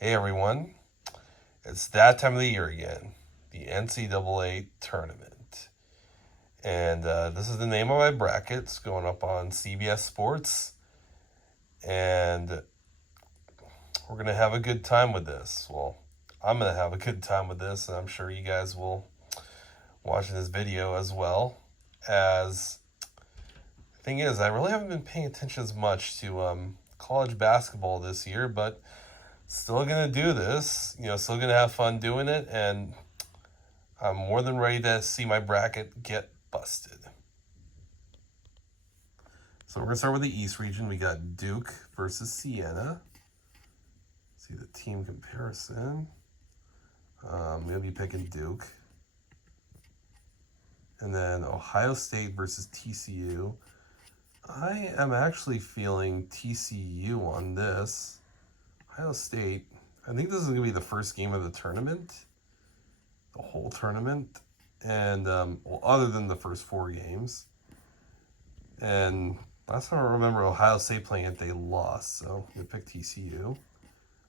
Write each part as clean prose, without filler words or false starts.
Hey everyone, it's that time of the year again, the NCAA tournament. And this is the name of my brackets going up on CBS Sports. And we're going to have a good time with this. Well, I'm going to have a good time with this, and I'm sure you guys will watching this video as well. As the thing is, I really haven't been paying attention as much to college basketball this year, but still gonna do this, still gonna have fun doing it, and I'm more than ready to see my bracket get busted. So we're gonna start with the East region. We got Duke versus Siena. See the team comparison. I'm gonna be picking Duke. And then Ohio State versus TCU. I am actually feeling TCU on this. Ohio State, I think this is going to be the first game of the tournament, the whole tournament, and other than the first four games. And last time I remember Ohio State playing it, they lost. So I'm going to pick TCU. I'm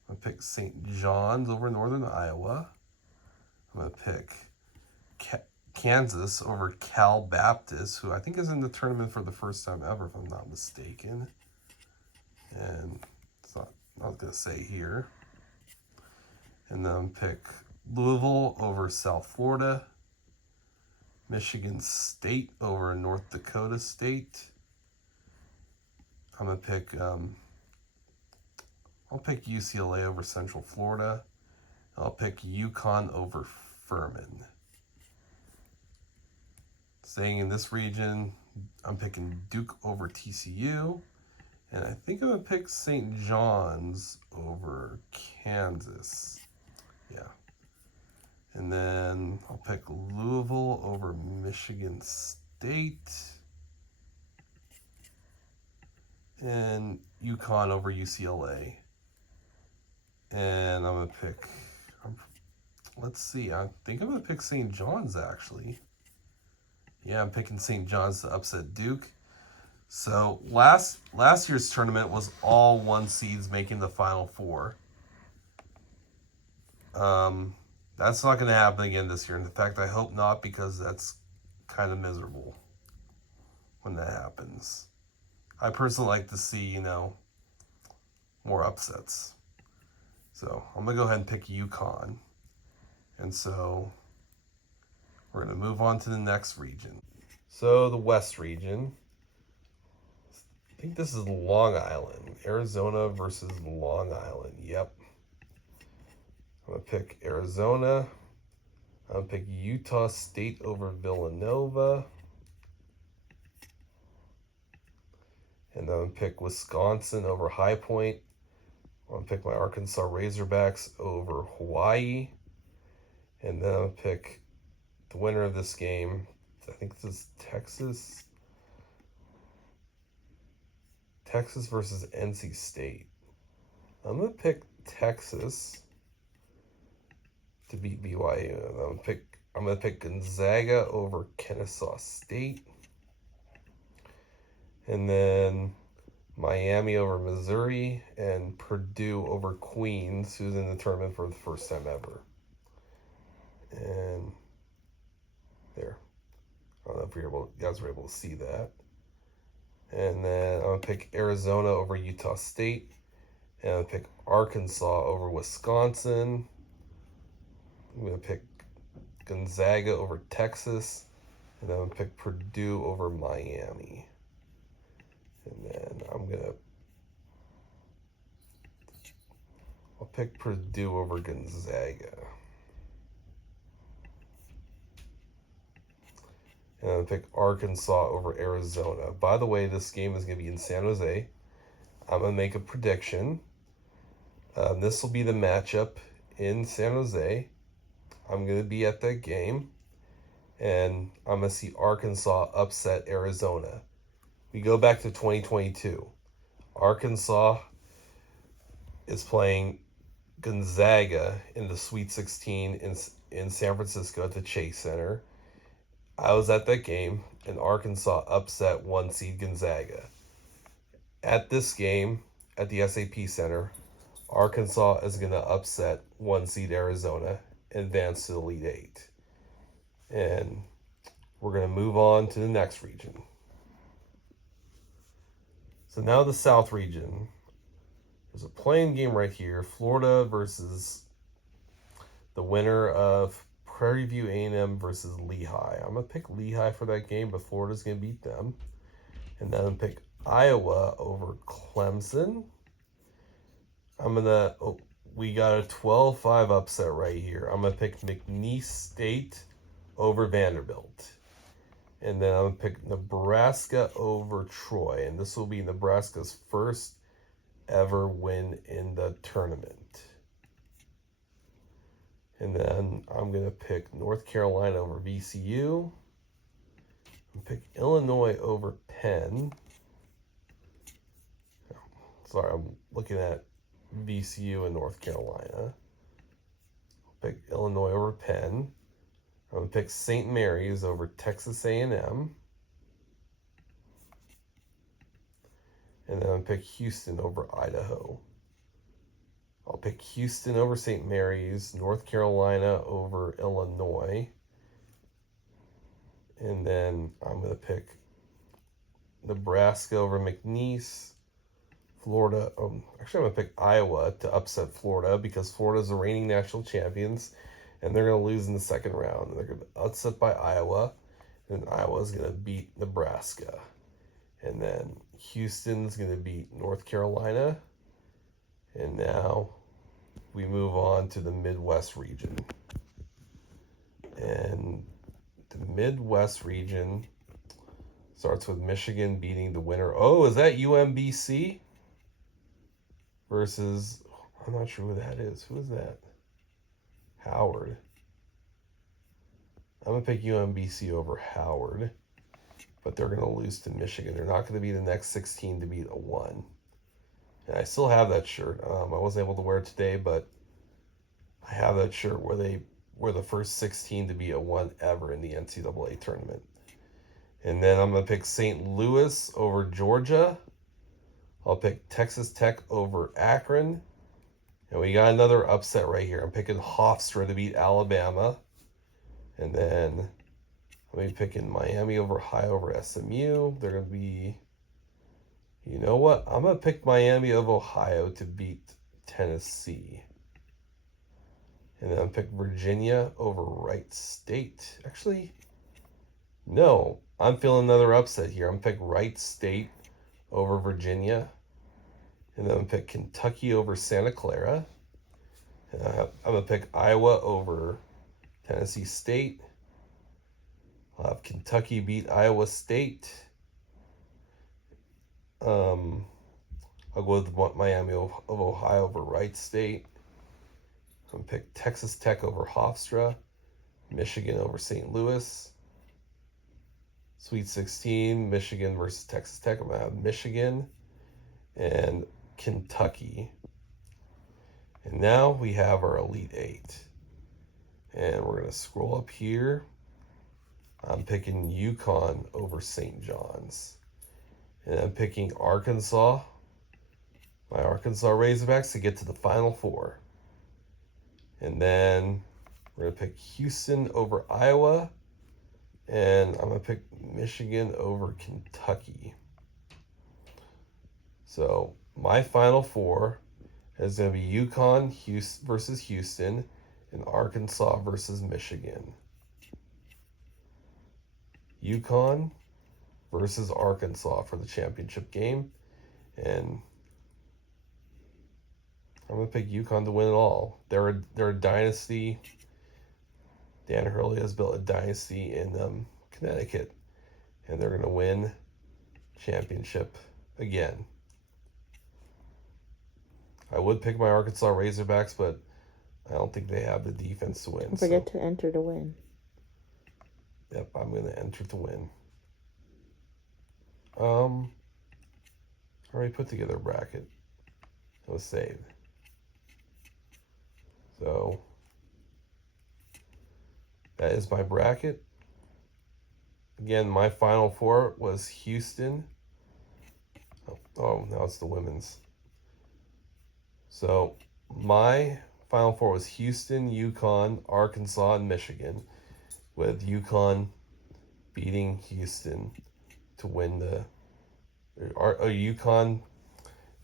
going to pick St. John's over Northern Iowa. I'm going to pick Kansas over Cal Baptist, who I think is in the tournament for the first time ever, if I'm not mistaken. And it's not going to say here. And then pick Louisville over South Florida, Michigan State over North Dakota State. I'm gonna pick I'll pick UCLA over Central Florida. I'll pick UConn over Furman. Staying in this region, I'm picking Duke over TCU. And I think I'm going to pick St. John's over Kansas. Yeah. And then I'll pick Louisville over Michigan State. And UConn over UCLA. And I'm going to pick, let's see, I think I'm going to pick St. John's actually. Yeah, I'm picking St. John's to upset Duke. So last year's tournament was all one seeds making the Final Four. That's not going to happen again this year. In fact, I hope not, because that's kind of miserable when that happens. I personally like to see, more upsets. So I'm going to go ahead and pick UConn. And so we're going to move on to the next region. So the West region. I think this is Long Island. Arizona versus Long Island. Yep. I'm going to pick Arizona. I'm going to pick Utah State over Villanova. And I'm going to pick Wisconsin over High Point. I'm going to pick my Arkansas Razorbacks over Hawaii. And then I'm going to pick the winner of this game. I think this is Texas. Texas versus NC State. I'm going to pick Texas to beat BYU. I'm going to pick Gonzaga over Kennesaw State. And then Miami over Missouri, and Purdue over Queens, who's in the tournament for the first time ever. And there. I don't know if you guys were able to see that. And then I'm going to pick Arizona over Utah State. And I'm going to pick Arkansas over Wisconsin. I'm going to pick Gonzaga over Texas. And I'm going to pick Purdue over Miami. And then I'll pick Purdue over Gonzaga. And I'm going to pick Arkansas over Arizona. By the way, this game is going to be in San Jose. I'm going to make a prediction. This will be the matchup in San Jose. I'm going to be at that game. And I'm going to see Arkansas upset Arizona. We go back to 2022. Arkansas is playing Gonzaga in the Sweet 16 in San Francisco at the Chase Center. I was at that game, and Arkansas upset 1 seed Gonzaga. At this game, at the SAP Center, Arkansas is going to upset 1 seed Arizona, advance to the Elite Eight. And we're going to move on to the next region. So now the South region. There's a playing game right here. Florida versus the winner of Prairie View A&M versus Lehigh. I'm going to pick Lehigh for that game, but Florida's going to beat them. And then I'm going to pick Iowa over Clemson. We got a 12-5 upset right here. I'm going to pick McNeese State over Vanderbilt. And then I'm going to pick Nebraska over Troy. And this will be Nebraska's first ever win in the tournament. And then I'm going to pick North Carolina over VCU. I'm going to pick Illinois over Penn. Sorry, I'm looking at VCU and North Carolina. I'll pick Illinois over Penn. I'm going to pick St. Mary's over Texas A&M. And then I'm going to pick Houston over Idaho. I'll pick Houston over St. Mary's, North Carolina over Illinois. And then I'm going to pick Nebraska over McNeese. Florida, actually I'm going to pick Iowa to upset Florida because Florida's the reigning national champions and they're going to lose in the second round. They're going to be upset by Iowa and Iowa's going to beat Nebraska. And then Houston's going to beat North Carolina. And now we move on to the Midwest region. And the Midwest region starts with Michigan beating the winner. Oh, is that UMBC? Versus, I'm not sure who that is. Who is that? Howard. I'm going to pick UMBC over Howard. But they're going to lose to Michigan. They're not going to be the next 16 to beat a 1. And I still have that shirt. I wasn't able to wear it today, but I have that shirt where they were the first 16 to be a 1 ever in the NCAA tournament. And then I'm going to pick St. Louis over Georgia. I'll pick Texas Tech over Akron. And we got another upset right here. I'm picking Hofstra to beat Alabama. And then I'm going to be picking Miami over Ohio over SMU. They're going to be, you know what? I'm going to pick Miami of Ohio to beat Tennessee. And then I'm pick Virginia over Wright State. Actually, no. I'm feeling another upset here. I'm pick Wright State over Virginia. And then I'm pick Kentucky over Santa Clara. And I'm going to pick Iowa over Tennessee State. I'll have Kentucky beat Iowa State. I'll go with Miami of Ohio over Wright State. I'm going to pick Texas Tech over Hofstra. Michigan over St. Louis. Sweet 16, Michigan versus Texas Tech. I'm going to have Michigan and Kentucky. And now we have our Elite Eight. And we're going to scroll up here. I'm picking UConn over St. John's. And I'm picking Arkansas, my Arkansas Razorbacks, to get to the Final Four. And then we're going to pick Houston over Iowa. And I'm going to pick Michigan over Kentucky. So my Final Four is going to be UConn versus Houston and Arkansas versus Michigan. UConn versus Arkansas for the championship game. And I'm going to pick UConn to win it all. They're a dynasty. Dan Hurley has built a dynasty in Connecticut. And they're going to win championship again. I would pick my Arkansas Razorbacks, but I don't think they have the defense to win. Don't forget to enter to win. Yep, I'm going to enter to win. I already put together a bracket. It was saved. So that is my bracket. Again, my Final Four was Houston. Oh, now it's the women's. So my Final Four was Houston, UConn, Arkansas, and Michigan, with UConn beating Houston to win UConn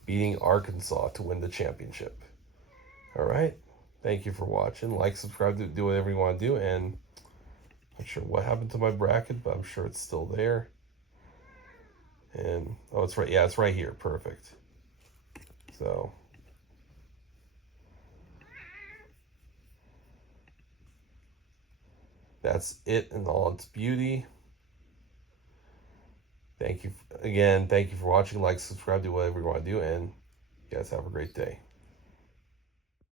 beating Arkansas to win the championship. All right. Thank you for watching. Like, subscribe, do whatever you want to do. And I'm not sure what happened to my bracket, but I'm sure it's still there. And, oh, it's right. Yeah, it's right here. Perfect. So, that's it in all its beauty. Thank you again. Thank you for watching. Like, subscribe, do whatever you want to do. And you guys have a great day.